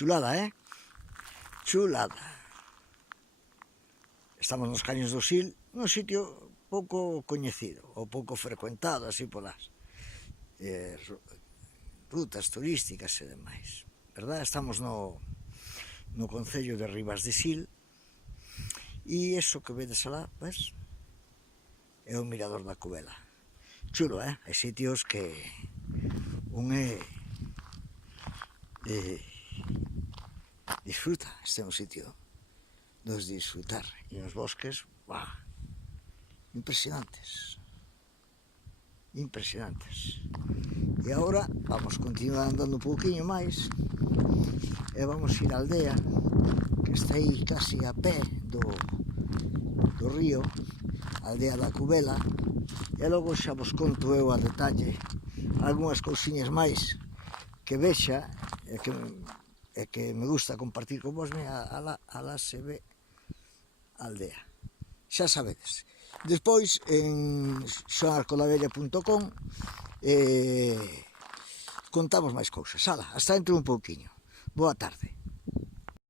Chulada, chulada. Estamos nos Caños do Sil, nun sitio pouco coñecido, ou pouco frecuentado, así polas rutas turísticas e demais, verdad? Estamos no concello de Ribas de Sil, e iso que vedes alá, ves? É o mirador da Covela. Chulo, hai sitios que un disfruta. Este é un sitio dos disfrutar, e uns bosques, impresionantes, impresionantes. E agora vamos continuar andando un pouquiño máis e vamos ir á aldea que está aí casi a pé do río, a aldea da Covela, e logo xa vos conto eu a detalle algunhas cousiñas máis que vexa e que me gusta compartir con vos. Alá se ve a aldea, xa sabedes. Despois en xoanarcolavella.com contamos máis cousas. Hasta dentro un pouquiño. Boa tarde.